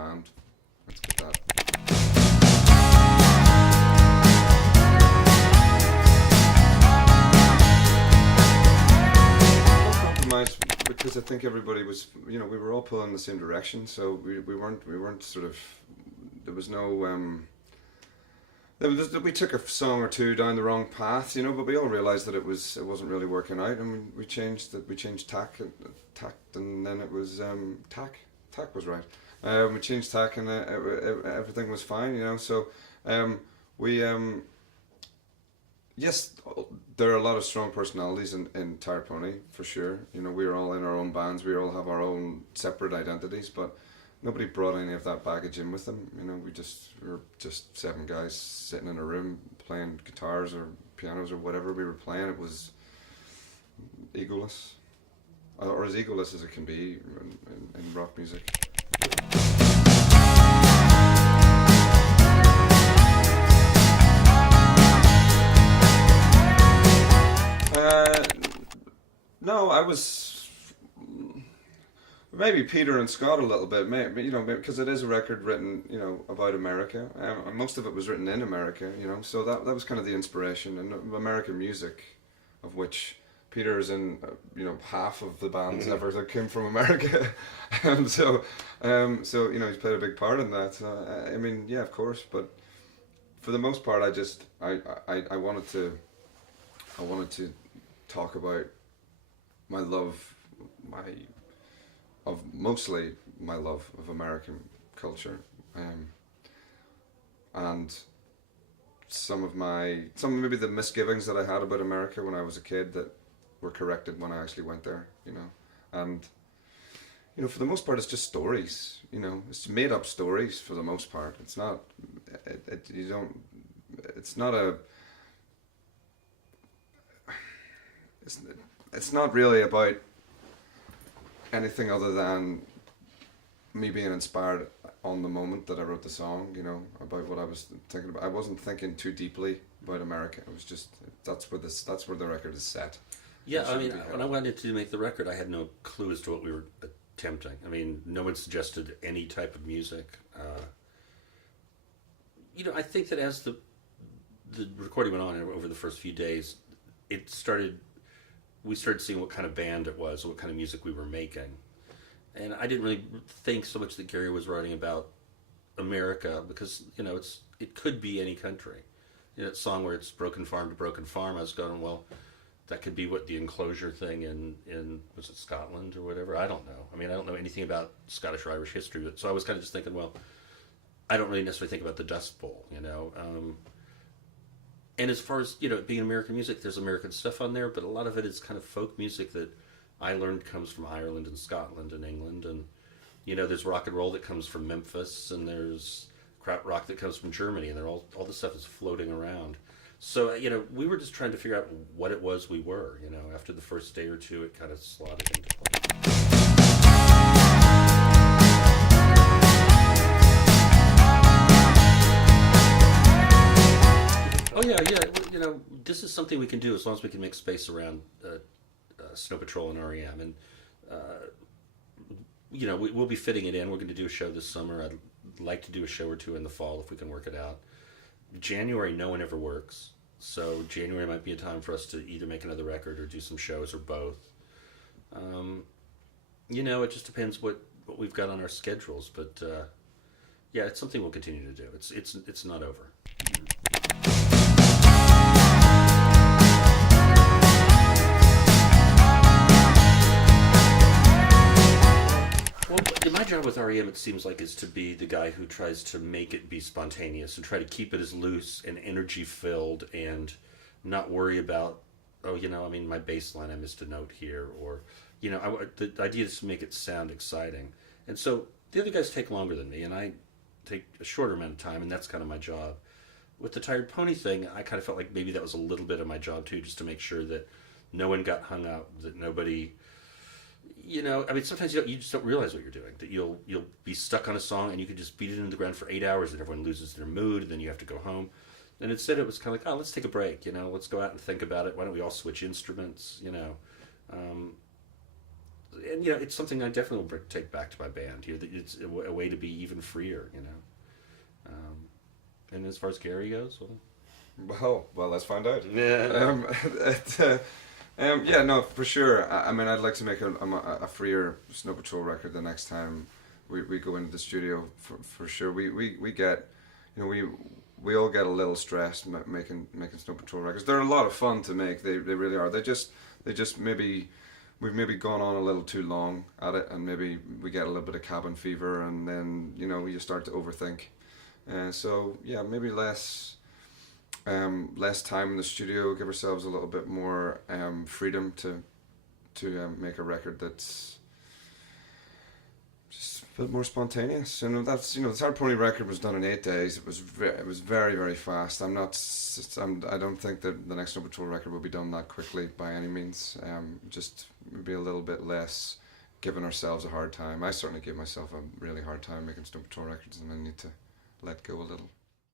And let's get that. Compromise because I think everybody was, we were all pulling in the same direction, so we weren't sort of, there was no, we took a song or two down the wrong path, but we all realised that it wasn't really working out, and we changed tact, and then it was tack was right. We changed tack, and everything was fine, So we yes, there are a lot of strong personalities in Tired Pony for sure. We're all in our own bands. We all have our own separate identities, but nobody brought any of that baggage in with them. We were just seven guys sitting in a room playing guitars or pianos or whatever we were playing. It was egoless, or as egoless as it can be in rock music. No, I was maybe Peter and Scott a little bit, maybe, because it is a record written, about America. And most of it was written in America, so that was kind of the inspiration, and American music, of which Peter is in, half of the bands ever that came from America. So he's played a big part in that. So, I mean, yeah, of course, but for the most part, I wanted to talk about my love, mostly my love of American culture, and some maybe the misgivings that I had about America when I was a kid that were corrected when I actually went there, and for the most part it's just stories, it's made up stories for the most part. It's not, it's not a, it's not really about anything other than me being inspired on the moment that I wrote the song, about what I was thinking about. I wasn't thinking too deeply about America. It was just, that's where the record is set. Yeah, I mean, when I wanted to make the record, I had no clue as to what we were attempting. I mean, no one suggested any type of music. I think that as the recording went on over the first few days, we started seeing what kind of band it was, what kind of music we were making. And I didn't really think so much that Gary was writing about America, because, it could be any country. That song where it's broken farm to broken farm, I was going, well, that could be what the enclosure thing in was it Scotland or whatever? I don't know. I mean, I don't know anything about Scottish or Irish history, but so I was kind of just thinking, well, I don't really necessarily think about the Dust Bowl, And as far as, being American music, there's American stuff on there, but a lot of it is kind of folk music that I learned comes from Ireland and Scotland and England. And, there's rock and roll that comes from Memphis, and there's crap rock that comes from Germany, and all this stuff is floating around. So, we were just trying to figure out what it was we were, After the first day or two, it kind of slotted into place. Oh yeah. This is something we can do as long as we can make space around Snow Patrol and REM, and we'll be fitting it in. We're going to do a show this summer. I'd like to do a show or two in the fall if we can work it out. January, no one ever works, so January might be a time for us to either make another record or do some shows or both. It just depends what we've got on our schedules, but yeah, it's something we'll continue to do. It's not over. Well, my job with REM, it seems like, is to be the guy who tries to make it be spontaneous and try to keep it as loose and energy filled, and not worry about, my bass line, I missed a note here, or, the idea is to make it sound exciting. And so the other guys take longer than me, and I take a shorter amount of time, and that's kind of my job. With the Tired Pony thing, I kind of felt like maybe that was a little bit of my job too, just to make sure that no one got hung up, that nobody, sometimes you just don't realize what you're doing, that you'll be stuck on a song and you could just beat it into the ground for 8 hours and everyone loses their mood, and then you have to go home. And instead it was kind of like, let's take a break, let's go out and think about it. Why don't we all switch instruments, and it's something I definitely will take back to my band. It's a way to be even freer. And as far as Gary goes, Well, let's find out. yeah. Yeah, no, for sure. I mean, I'd like to make a freer Snow Patrol record the next time we go into the studio. For sure, we get, we all get a little stressed making Snow Patrol records. They're a lot of fun to make. They really are. They just maybe we've maybe gone on a little too long at it, and maybe we get a little bit of cabin fever, and then you start to overthink. So yeah, maybe less time in the studio. Give ourselves a little bit more freedom to make a record that's just a bit more spontaneous. And that's the Tired Pony record was done in 8 days. It was very, very fast. I don't think that the next Snow Patrol record will be done that quickly by any means. Just maybe a little bit less giving ourselves a hard time. I certainly give myself a really hard time making Snow Patrol records, and I need to let go a little.